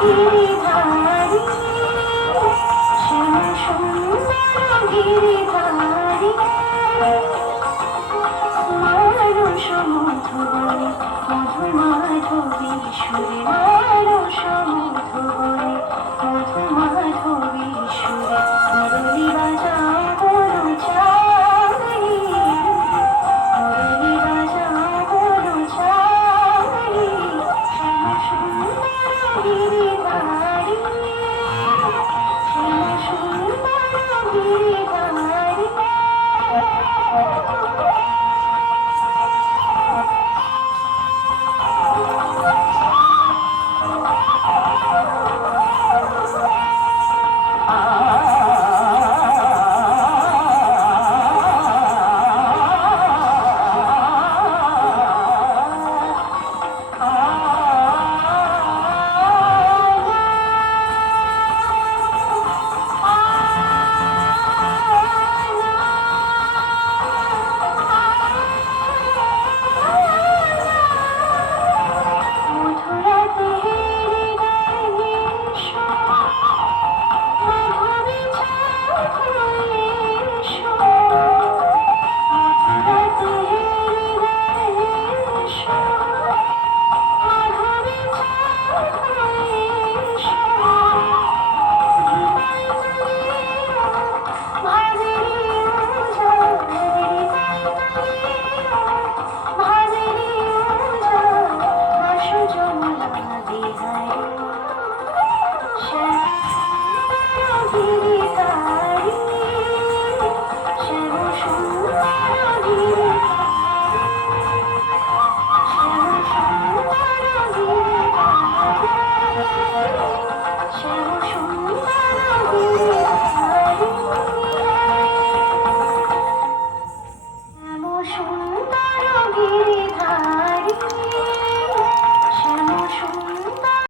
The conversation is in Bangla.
গিরিধারী you. Body body あ、し。